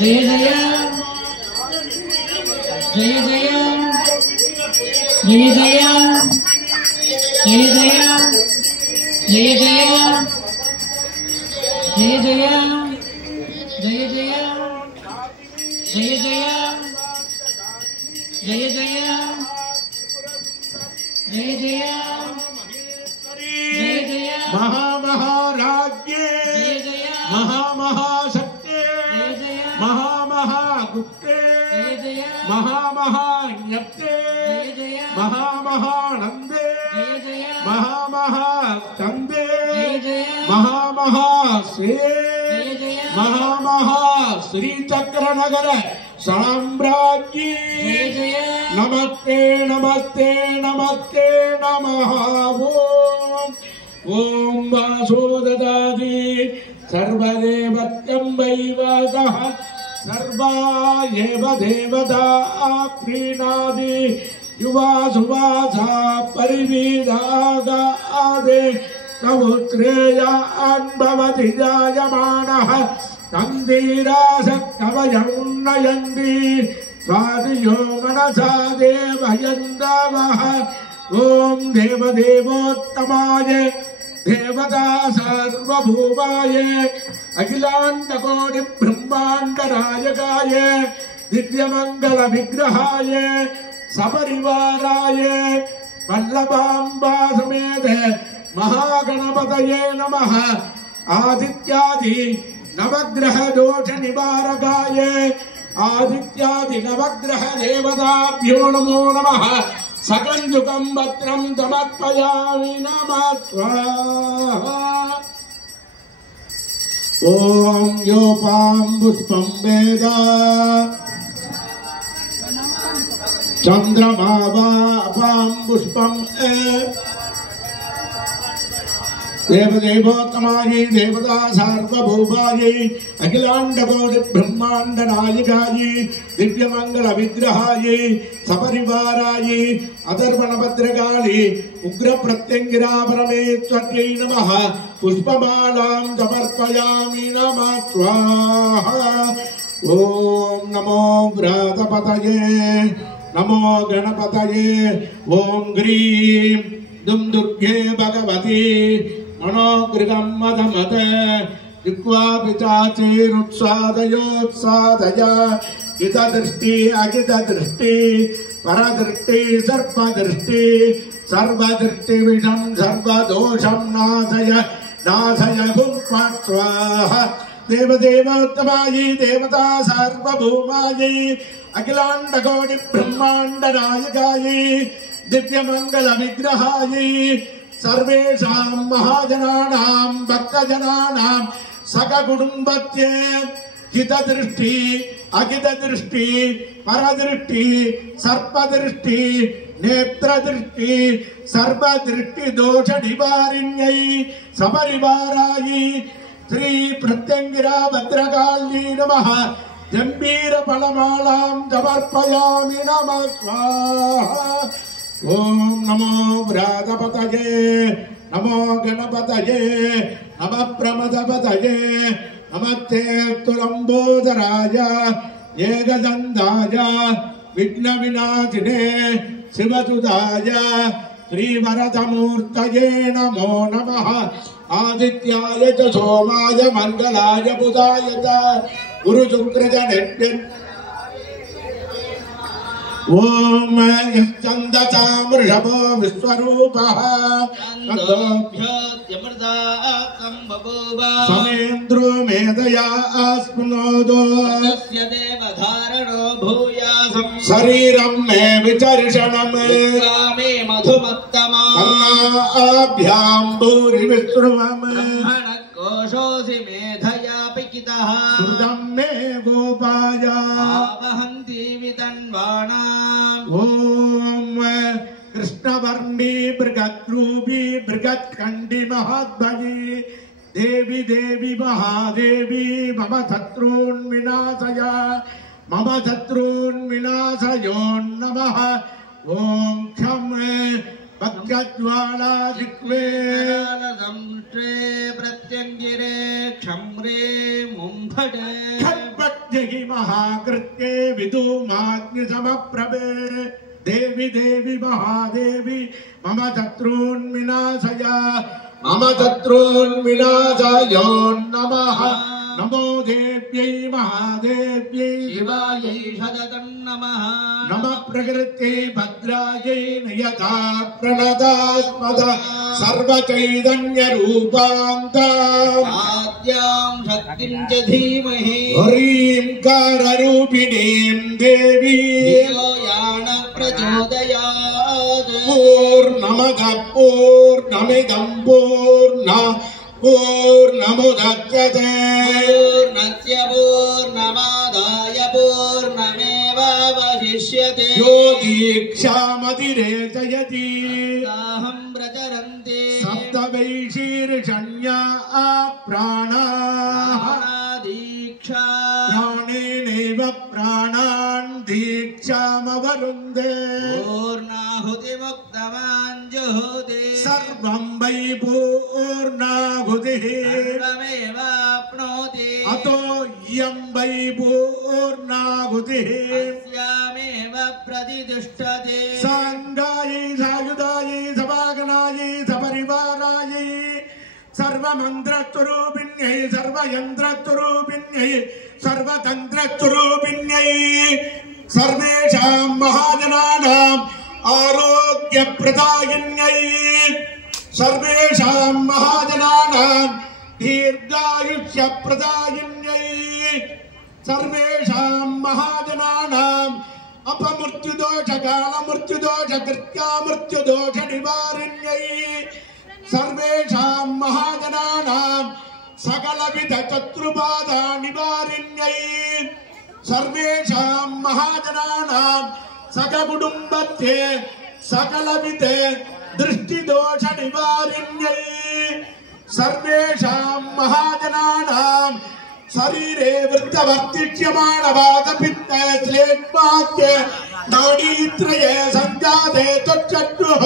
जय जय जय जय जय जय जय जय जय जय जय जय जय जय जय जय जय जय जय महामहाराज्ञे महामहाशक्ते महामहागुप्ते महामहाज्ञप्ते महामहानन्दे महामहास्कन्दे महामहाश्री महामहाश्रीचक्रनगर साम्राज्ञी नमस्ते नमस्ते नमस्ते नमः ओम वासो ददाति सर्वदेवत्यं वैवासः सर्वा एव देवता प्रीणाति युवा सुवासा परिविदागादे कवुत्रेयान् भवति जायमानः तन्धीरासक्तवयं नयन्ति स्वादियो मनसा देवयन्दवः ओम देवदेवोत्तमाय देवता सर्वभूमाय अखिलाण्डकोटि ब्रह्माण्डनायकाय दिव्यमंगल विग्रहाय सपरिवाराय वल्लभाम्बा समेत महागणपतये नमः आदित्यादि नवग्रह दोष निवारकाय आदित्यादि नवग्रह देवताभ्यो नमो नमः सकंजुकं वक्त्रं समर्पयामि नमः स्वाहा ओम योपां पुष्पं वेद चंद्रमा वापां पुष्पं देवदेवोत्तमायै देवता सार्वभौमायै अखिलाण्डकोटि ब्रह्माण्ड नायकायै दिव्यमंगल विग्रहायै सपरिवारायै अथर्वणभद्रकाली उग्र प्रत्यंगिरा परमेश्वर्यै नमः पुष्पमालां समर्पयामि नमः स्वाहा ओम नमो व्रातपतये नमो गणपतये ओम ग्रीं दुम दुर्गे भगवती मनोगृहं मदमद दिक्वा पिचाचेरुत्सादयोत्सादय हितदृष्टि अहितदृष्टि परदृष्टि सर्वदृष्टि सर्वदृष्टि विषं सर्वदोषं नाशय नाशय भुक्त्वा स्वाहा देवदेवोत्तमायै देवता सार्वभौमायै अखिलाण्डकोटि ब्रह्माण्ड नायकायै दिव्यमंगल विग्रहायै सर्वेषां महाजनानां भक्तजनानां सककुटुम्बत्ये हितदृष्टि अहितदृष्टि परदृष्टि सर्पदृष्टि नेत्रदृष्टि सर्वदृष्टि दोष निवारिण्यै सपरिवारायै श्री प्रत्यंगिरा भद्रकाली नमः गंभीर फलमालां समर्पयामि नमः स्वाहा ओम नमो व्रातपतये नमो गणपतये नमः प्रमदपतये नमस्ते तुलंबोदराय एकदन्ताय विघ्नविनाशिने शिवसुताय श्रीवरदमूर्तये नमो नमः आदित्याय च सोमाय मंगलाय बुधाय च गुरुशुक्रजनेभ्य ओम यश्चन्दसामृषभो विश्वरूपः समेन्द्रो मेधया आस्मनोदो शरीरं मे विचर्षणम् मे मधुमत्तमा कर्णाभ्यां भूरि विश्रुवम् कोशोऽसि मेधया पिकितः श्रुतं मे गोपाय आवहन्ति वितन्वाणाम् ओम कृष्णवर्णी बृहद्रूपी बृहत्कण्डी महद्भगी देवी देवी महादेवी मम शत्रून् विनाशयोन्नमः ओम क्षम भक्तज्वाला जिह्वे संष्ट्रे प्रत्यंगिरे क्षम्रे मुम्भटे खड्पट्ये हि महाकृत्ये विदुमाग्निसमप्रभे देवी देवी महादेवी मम शत्रून् विनाशय नमः नमो देव्यै महादेव्यै शिवायै सततं नमः नमः प्रकृत्यै भद्रायै नयता प्रणदास्मद सर्वचैतन्यरूपान्ताम् आद्यां शक्तिं च धीमहि ह्रीं काररूपिणीं देवीं यान प्रचोदयात् पूर्णमदः पूर्णमिदं पूर्णमुदच्यते पूर्णस्य पूर्णमादाय पूर्णमेवावशिष्यते यो दीक्षामतिरेचयति ताहं प्रचरन्ति सप्तवैशीर्षण्या प्राणाः दीक्षा प्राणेनैव प्राणान् दीक्षामवरुन्धे पूर्णाहुतिमुक्तवान् जुहुति सर्वं वै पूर्णाहुतिः सर्वमेवाप्नोति अतो यं वै पूर्णाहुतिः अस्यामेव प्रतिष्ठते साङ्गायै सायुधायै सवागनायै सपरिवारायै सर्वमन्त्रस्वरूपिण्यै सर्वयन्त्रस्वरूपिण्यै सर्वतन्त्रस्वरूपिण्यै सर्वेषां महाजनानाम् आरोग्यप्रदायिन्यै सर्वेषां महाजनानां दीर्घायुष्यप्रदायिन्यै सर्वेषां महाजनानाम् अपमृत्युदोष कालमृत्युदोष कृत्यामृत्युदोष निवारिण्यै सर्वेषां महाजनानां सकलविध शत्रुबाधा निवारिण्यै सर्वेषां महाजनानां सककुटुम्बस्य सकलविध दृष्टिदोष निवारिण्यै सर्वेषां महाजनानां शरीरे वृद्धवर्तिष्यमाणवादपित्त श्लेष्माख्य नाडीत्रये सञ्जाते त्वच्चक्षुः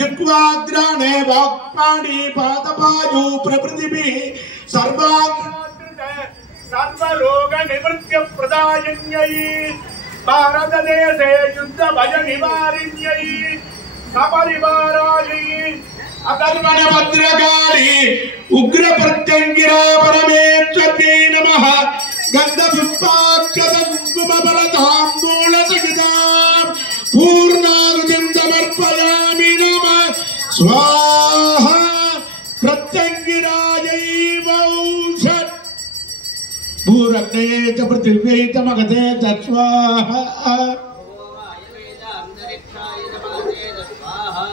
जिह्वाग्राणे वाक्पाणि पादपायु प्रभृतिभिः सर्वरोग निवृत्य प्रदायिन्यै भारतदेशे युद्ध भय निवारिण्यै सपरिवारायै अकर्मण भद्रकाली उग्र प्रत्यंगिरा परमेश्वर्यै नमः गन्धपुष्पाक्षत कुङ्कुम बलताम्बूल सहितां पूर्णाहुतिं समर्पयामि नमः स्वाहा प्रत्यंगिरायै वौषट् भूरग्ने च पृथिव्यै च मगधे च स्वाहा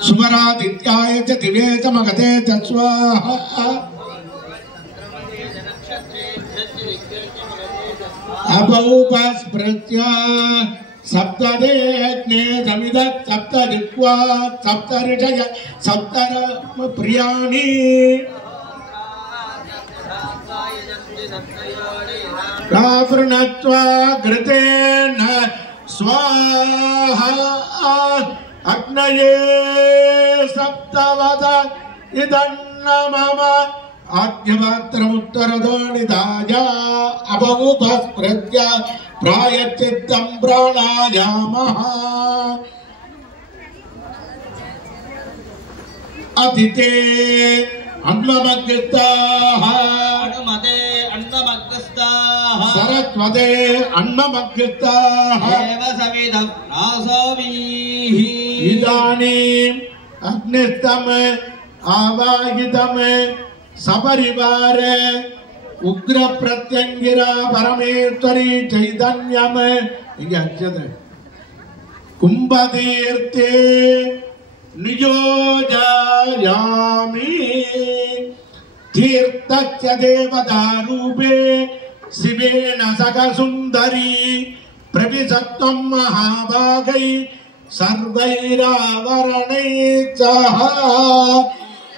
सुमरादित्याय च दिवे च मगधे च स्वाहा अपौपस्पृत्य सप्तदेग्ने समिदत् सप्तजिह्वा सप्तऋषय सप्तप्रियाणि प्रावृणत्वा घृतेन स्वाहा अग्नये सप्तवद इदन्न मम आद्यमात्रमुत्तरदो निधाय अपौपस्पृत्य प्रायश्चित्तं प्राणायामः अतिते अन्नमग्रस्ताः अनुमते अन्नमग्रस्ताः सरस्वते अन्नमग्रस्ताः एव सविदं नासोमीः इदानीम् अग्निस्तम आवाहितम सपरिवार उग्र प्रत्यंगिरा परमेश्वरी चैतन्यम कुंभतीर्थे नियोजयामि तीर्थस्य देवता रूपे शिवेन सख सुंदरी प्रविशत्वं महाभागै सर्वैरावरणैः सह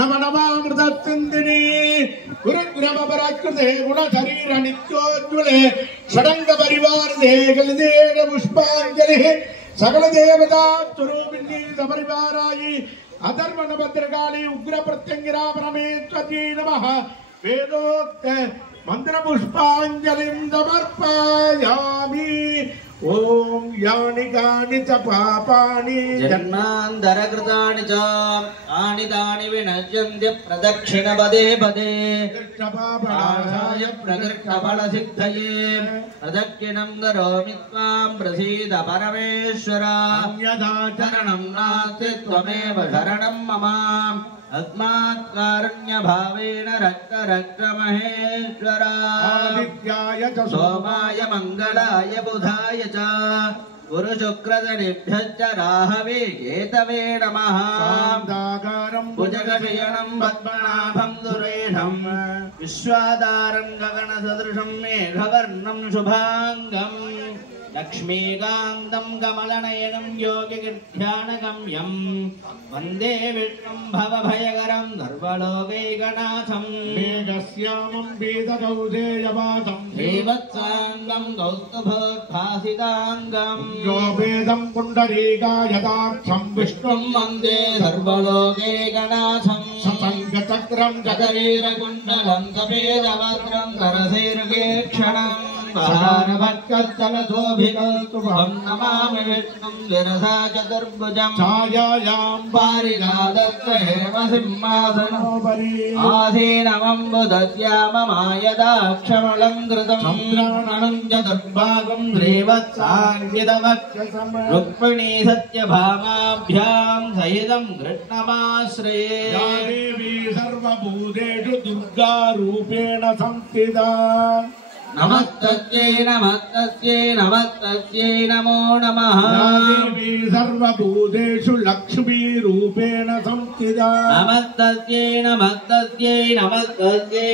नम नमामृतचिन्दिनी गुरुग्रहपराकृते गुणशरीर नित्योज्ज्वले षडंग परिवारदे गलदेन पुष्पाञ्जलिः सकल देवता स्वरूपिणी सपरिवारायै अधर्मण भद्रकाली उग्र प्रत्यंगिरा परमेश्वरी नमः वेदोक्त मंत्र पुष्पाञ्जलिं समर्पयामि ओम यानि कानि च पापानि जन्मान्तरकृतानि च आनि तानि विनश्यन्ति प्रदक्षिण पदे पदे कृष्णपापनाशाय प्रकृष्टफलसिद्धये प्रदक्षिणं करोमि त्वां प्रसीद परमेश्वर अन्यथा शरणं नास्ति त्वमेव शरणं मम अस्मात् कारुण्यभावेन रक्त रक्त महेश्वर आदित्याय च सोमाय मंगलाय बुधाय च गुरुशुक्रशनिभ्यश्च राहवे केतवे नमः सान्दाकारं भुजगशयनं पद्मनाभं सुरेशं विश्वाधारं गगनसदृशं मेघवर्णं शुभांगं लक्ष्मीकान्तं कमलनयनं योगिकीर्ध्यानगम्यं वन्दे विष्णुं भवभयकरं सर्वलोकैकनाथं मेघश्यामं वेदकौशेयवासं श्रीवत्साङ्गं कौस्तुभोद्भासिताङ्गं यो वेदं पुण्डरीकायताक्षं विष्णुं वन्दे सर्वलोकैकनाथं ससङ्गचक्रं जगरीरकुण्डलं कपेदवस्त्रं करशैर्गेक्षणं भारभक्तस्थलशोभितोऽस्तुभं नमामि विष्णुं विरसा चतुर्भुजं छायायां पारिजातस्य हेमसिंहासनोपरि आसीनमम्बुदश्याममायदाक्षमलं चन्द्राणनं चतुर्भागं श्रीवत्साङ्गितवक्षसं रुक्मिणी सत्यभामाभ्यां सहितं कृष्णमाश्रये या देवी सर्वभूतेषु दुर्गा रूपेण संस्थिता नमस्तस्यै नमस्तस्यै नमस्तस्यै नमो नमः या देवी सर्वभूतेषु लक्ष्मी रूपेण संस्थिता नमस्तस्यै नमस्तस्यै नमस्तस्यै